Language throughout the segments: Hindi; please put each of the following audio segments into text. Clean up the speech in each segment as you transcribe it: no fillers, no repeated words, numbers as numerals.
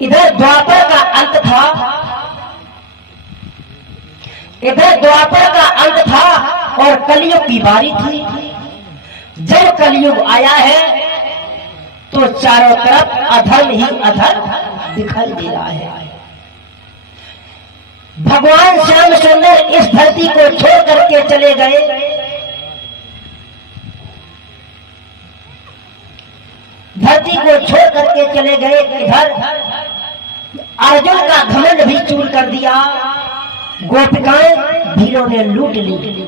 इधर द्वापर का अंत था, इधर द्वापर का अंत था और कलयुग की बारी थी। जब कलयुग आया है तो चारों तरफ अधर्म ही अधर्म दिखाई दे रहा है। भगवान श्याम सुंदर इस धरती को छोड़ करके चले गए। धरती को छोड़ करके चले गए। इधर अर्जुन का घमंड भी चूर कर दिया, गोपिकाएं भीलों ने लूट ली।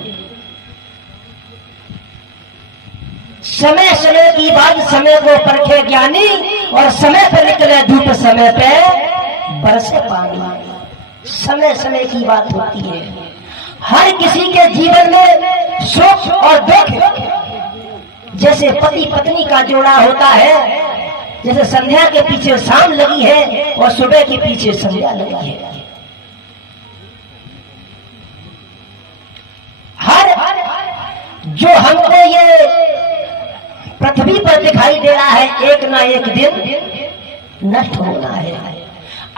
समय समय की बात, समय को परखे ज्ञानी, और समय पर निकले धूप समय पे बरसे पानी। समय समय की बात होती है। हर किसी के जीवन में सुख और दुख, जैसे पति पत्नी का जोड़ा होता है, जैसे संध्या के पीछे शाम लगी है और सुबह के पीछे संध्या लगी है। हर जो हमको ये पृथ्वी पर दिखाई दे रहा है, एक ना एक दिन नष्ट होना है।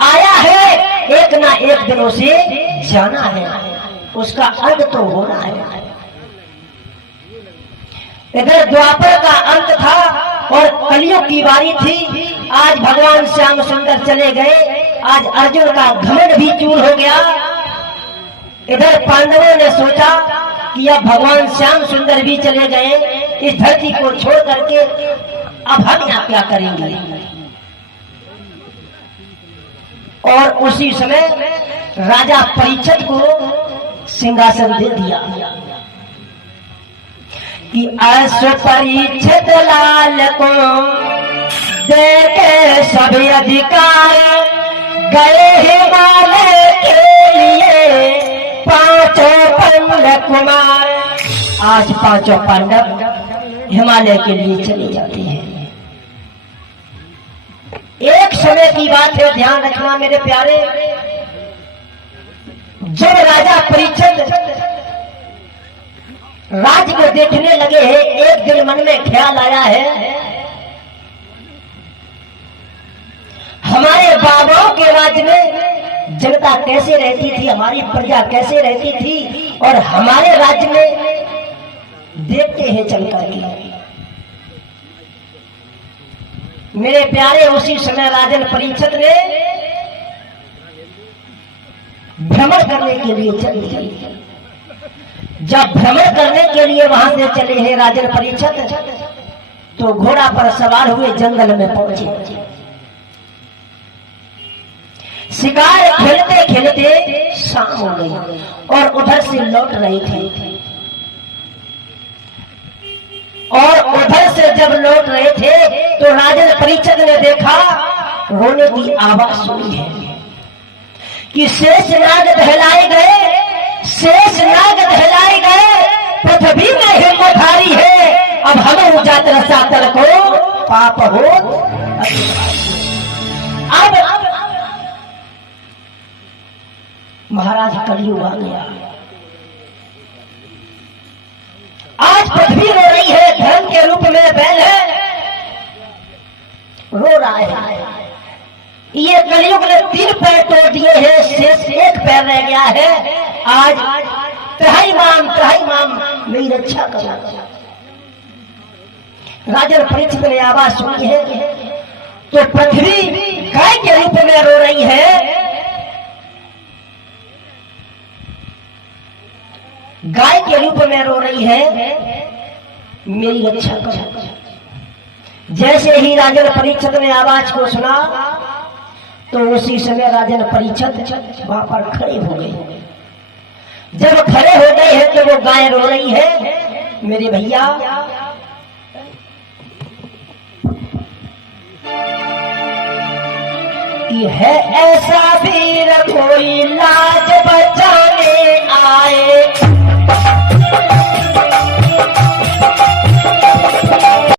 आया है, एक ना एक दिन उसे जाना है, उसका अंत तो होना है। इधर द्वापर का अंत था और कलयुग की बारी थी। आज भगवान श्याम सुंदर चले गए, आज अर्जुन का घमंड भी चूर हो गया। इधर पांडवों ने सोचा कि अब भगवान श्याम सुंदर भी चले गए इस धरती को छोड़ करके, अब हम यहाँ क्या करेंगे। और उसी समय राजा परीक्षित को सिंहासन दे दिया कि अश्व परीक्षित लाल को दे के सभी अधिकार, गए हिमालय के लिए पांचों पांडव कुमार। आज पांचों पांडव हिमालय के लिए चले जाते हैं। एक समय की बात है, ध्यान रखना मेरे प्यारे। जब राजा परीक्षित राज्य को देखने लगे हैं, एक दिन मन में ख्याल आया है, हमारे बाबाओं के राज्य में जनता कैसे रहती थी, हमारी प्रजा कैसे रहती थी, और हमारे राज्य में देखते हैं चलकर के। मेरे प्यारे, उसी समय राजन परीक्षित ने भ्रमण करने के लिए चल दिए। जब भ्रमण करने के लिए वहां से चले हैं राजन परीक्षित, तो घोड़ा पर सवार हुए जंगल में पहुंचे। शिकार खेलते खेलते शाम हो गई और उधर से लौट रहे थे। और उधर से जब लौट रहे थे तो राजन परीक्षित ने देखा, रोने की आवाज सुनी है कि शेष नाग दहलाए गए, शेष नाग दहलाए गए, पृथ्वी में हिम्मत हारी है, अब हम जात रसातल को पाप हो। अब महाराज कलयुग आ गया। आज पृथ्वी रो रही है, धर्म के रूप में बैल है, रो रहा है। ये कलयुग ने 3 पैर तोड़ दिए हैं, शेष 1 पैर रह गया है। आज त्राहि माम मेरी रक्षा करो। राजन परीक्षित ने आवाज सुनी है तो पृथ्वी गाय के रूप में रो रही है, गाय के रूप में रो रही है, मेरी रक्षा करो। जैसे ही राजन परीक्षित ने आवाज को सुना तो उसी समय राजन परीक्षित वहां पर खड़े हो गए। जब खड़े हो गए हैं तो वो गाय रो रही है, मेरे भैया कि है ऐसा वीर कोई लाज बचाने आए,